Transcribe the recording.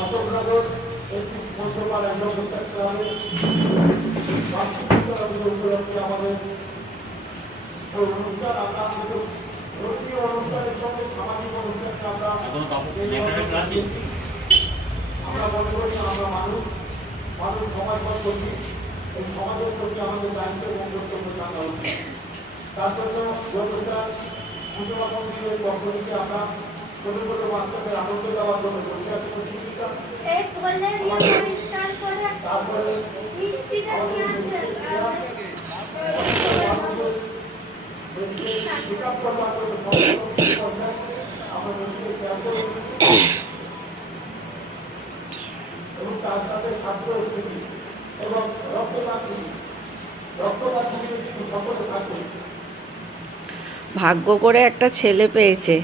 অশোকনগর একটি মধ্যপাড়া নবস্থান ক্লাবে উপলক্ষে আমাদের অনুষ্ঠান আমরা ধর্মীয় অনুষ্ঠানের সঙ্গে সামাজিক অনুষ্ঠানকে আমরা মনে করি আমরা মানুষ সমাজ করছি এই সমাজের প্রতি আমাদের দায়িত্ব এবং কর্তব্য জানা উচিত। তার জন্য অনুষ্ঠান পুজোরা মন্দিরের পক্ষ থেকে আমরা ছোট ছোট বাচ্চাদের আনন্দ দেওয়ার জন্য বসে আছি তারপরে এবং তার সাথে ছাত্র এবং রক্তদান সকলে থাকবে। ভাগ্য করে একটা ছেলে পেয়েছে।